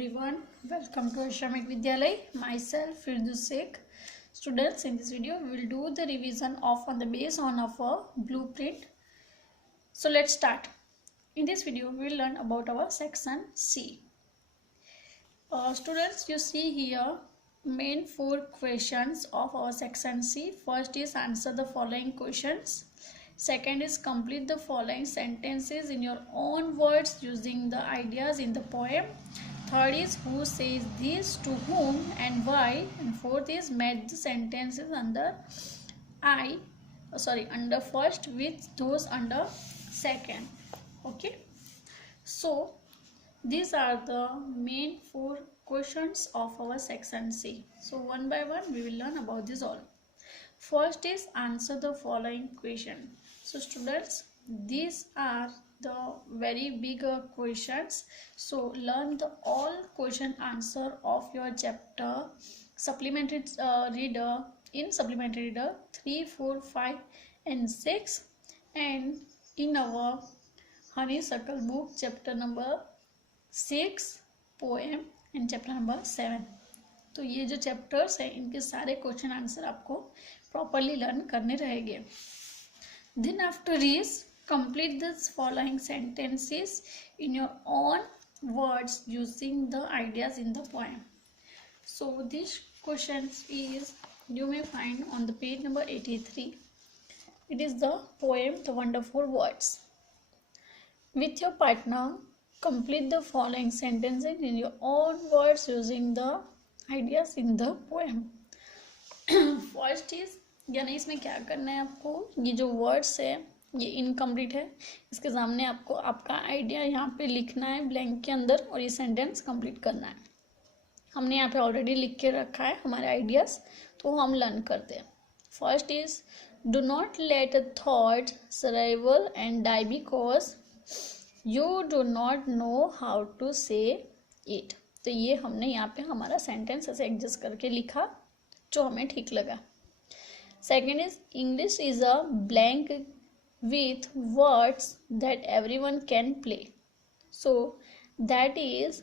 everyone, welcome to Ashramik Vidyalay. Myself Firdus Sheikh. Students, in this video we will do the revision of on the base on of a blueprint. So let's start. In this video we will learn about our section C. Students, you see here main 4 questions of our section C. First is answer the following questions. Second is complete the following sentences in your own words using the ideas in the poem. Third is who says this to whom and why. And fourth is match the sentences under under first with those under second. Okay. So these are the main 4 questions of our section C. So one by one we will learn about this all. First is answer the following question. So students, these are the very big questions. So learn the all question answer of your chapter supplementary reader in supplementary reader 3, 4, 5 and 6 and in our honeysuckle book chapter number 6 poem and chapter number 7. तो ये जो चैप्टर्स हैं इनके सारे question answer आपको properly learn करने रहेंगे. Then after is complete this following sentences in your own words using the ideas in the poem. So this questions is you may find on the page number 83. It is the poem The Wonderful Words. With your partner complete the following sentences in your own words using the ideas in the poem. First is यानी इसमें क्या करना है आपको, ये जो वर्ड्स है ये इनकम्प्लीट है, इसके सामने आपको आपका आइडिया यहाँ पे लिखना है ब्लैंक के अंदर और ये सेंटेंस कंप्लीट करना है. हमने यहाँ पे ऑलरेडी लिख के रखा है हमारे आइडियाज, तो हम लर्न करते हैं. First is do not let a thought survival and die because you do not know how to say it. तो ये हमने यहाँ पे हमारा सेंटेंस ऐसे एडजस्ट करके लिखा जो हमें ठीक लगा. Second is English is a blank with words that everyone can play. So that is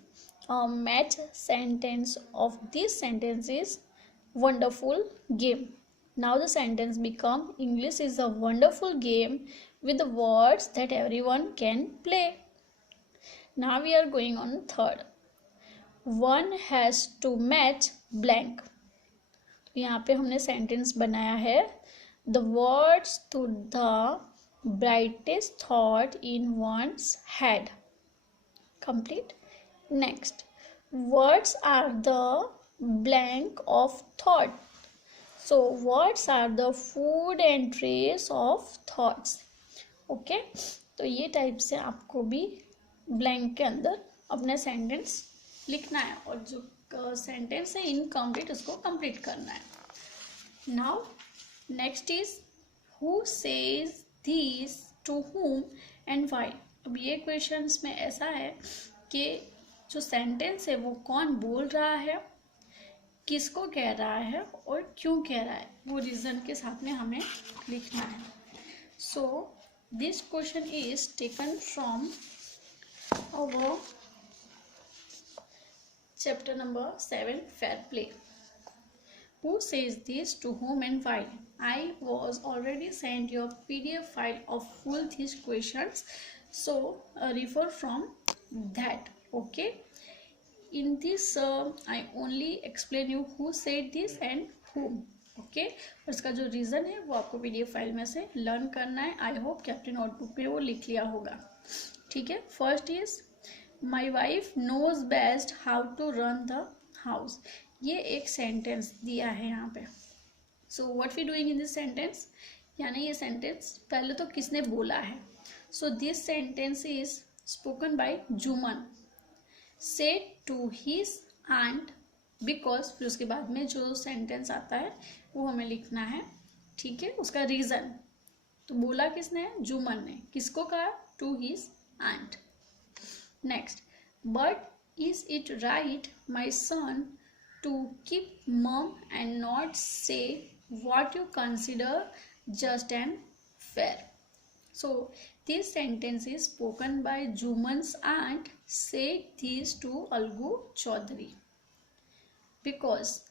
a match sentence of this sentence is wonderful game. Now the sentence become English is a wonderful game with the words that everyone can play. Now we are going on third. One has to match blank. यहाँ पे हमने sentence बनाया है the words to the brightest thought in one's head. Complete. Next words are the blank of thought. So words are the food and trace of thoughts. Okay, तो ये टाइप से आपको भी ब्लैंक के अंदर अपने सेंटेंस लिखना है और जो सेंटेंस है इनकम्प्लीट उसको कंप्लीट करना है. Now next is who says this to whom and why. अब ये क्वेश्चंस में ऐसा है कि जो सेंटेंस है वो कौन बोल रहा है, किसको कह रहा है और क्यों कह रहा है, वो रीज़न के साथ में हमें लिखना है. So this question is taken from our Chapter number 7 Fair Play. Who says this to whom and why? I was already sent your PDF file of full these questions, so refer from that. Okay, in this I only explain you who said this and whom. Okay, और इसका जो रीज़न है वो आपको PDF file में से लर्न करना है. आई होप कि आपने नोटबुक पे वो लिख लिया होगा. ठीक है. First is my wife knows best how to run the house. ये एक सेंटेंस दिया है यहाँ पे. So what we doing in this sentence, यानी ये सेंटेंस पहले तो किसने बोला है. So this sentence is spoken by Jumman said to his aunt because. फिर उसके बाद में जो सेंटेंस आता है वो हमें लिखना है. ठीक है, उसका रीज़न. तो बोला किसने है, जुमन ने. किसको कहा, to his aunt. Next, but is it right, my son, to keep mum and not say what you consider just and fair? So this sentence is spoken by Juman's aunt said this to Algu Chaudhary. Because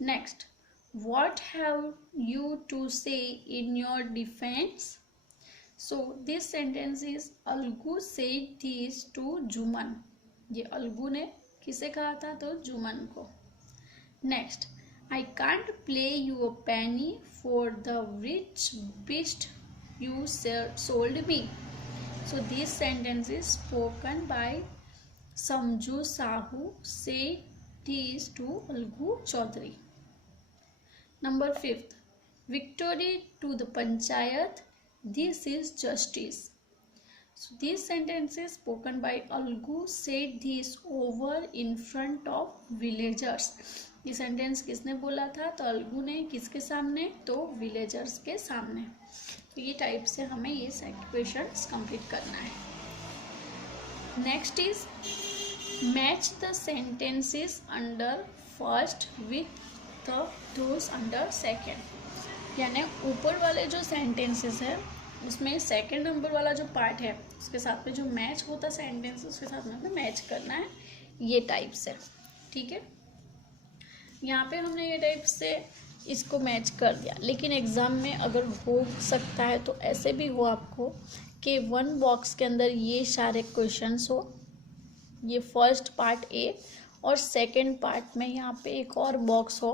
next, what have you to say in your defense? So this sentence is Algu said this to Juman. ये अलगू ने किसे कहा था? तो जुमन को. Next, I can't play you a penny for the rich beast you sold me. So this sentence is spoken by Samju Sahu, said this to Algu Chaudhary. Number 5th, victory to the panchayat, this is justice. So this sentence is spoken by Algu, said this over in front of villagers. ये सेंटेंस किसने बोला था? तो अलगू ने. किसके सामने? तो विलेजर्स के सामने. तो ये टाइप से हमें ये क्वेश्चंस कंप्लीट करना है. Next is match the sentences under first with those under second. यानी ऊपर वाले जो सेंटेंसेस है उसमें सेकेंड नंबर वाला जो पार्ट है उसके साथ में जो मैच होता सेंटेंस उसके साथ में हमें मैच करना है ये टाइप से. ठीक है, यहाँ पे हमने ये टाइप से इसको मैच कर दिया. लेकिन एग्ज़ाम में अगर हो सकता है तो ऐसे भी हो आपको कि वन बॉक्स के अंदर ये सारे क्वेश्चंस हो, ये फर्स्ट पार्ट ए और सेकंड पार्ट में यहाँ पे एक और बॉक्स हो.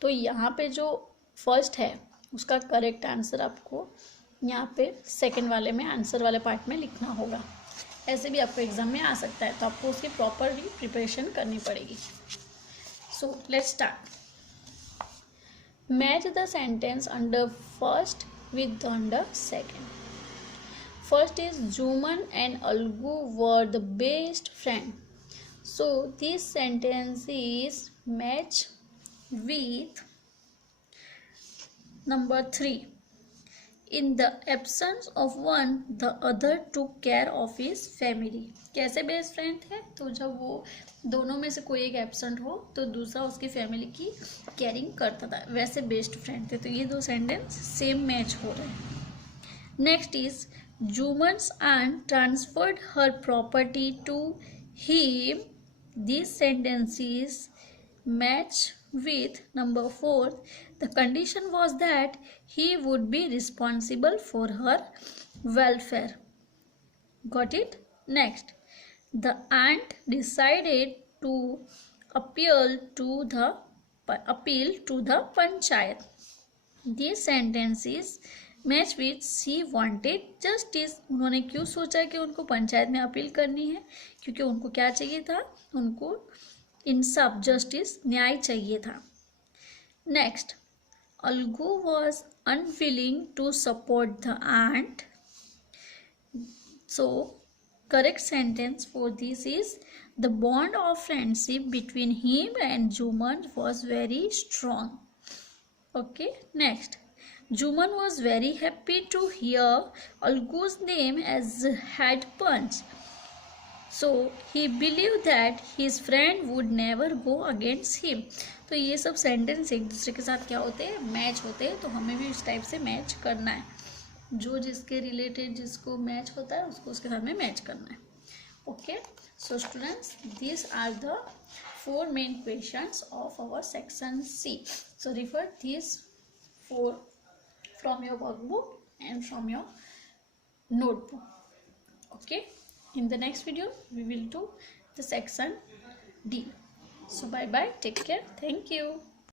तो यहाँ पे जो फर्स्ट है उसका करेक्ट आंसर आपको यहाँ पे सेकंड वाले में आंसर वाले पार्ट में लिखना होगा. ऐसे भी आपको एग्ज़ाम में आ सकता है, तो आपको उसकी प्रॉपरली प्रिपरेशन करनी पड़ेगी. So let's start. Match the sentence under first with under second. First is Juman and Algu were the best friend. So this sentence is match with number 3. In the absence of one, the other took care of his family. कैसे best friend थे? तो जब वो दोनों में से कोई एक एब्सेंट हो तो दूसरा उसकी फैमिली की केयरिंग करता था, वैसे बेस्ट फ्रेंड थे. तो ये दो सेंटेंस सेम मैच हो रहे हैं. Next is Jumman's aunt transferred her property to him. This sentence is match with number 4. The condition was that he would be responsible for her welfare. Got it? Next, the aunt decided to appeal to the panchayat. This sentence is match with she wanted justice. उन्होंने क्यों सोचा कि उनको पंचायत में अपील करनी है? क्योंकि उनको क्या चाहिए था? उनको इंसाफ, जस्टिस, न्याय चाहिए था. Next, Algu was unwilling to support the aunt. So correct sentence for this is the bond of friendship between him and Jumman was very strong. Okay, next, Jumman was very happy to hear Algu's name as head panch. So he believed that his friend would never go against him. तो ये सब सेंटेंस एक दूसरे के साथ क्या होते हैं? मैच होते हैं. तो हमें भी इस टाइप से मैच करना है. जो जिसके रिलेटेड जिसको मैच होता है उसको उसके साथ में मैच करना है. Okay, so students, these are the 4 main questions of our section C. So refer these 4 from your workbook and from your notebook. Okay. In the next video, we will do the section D. So bye bye. Take care. Thank you.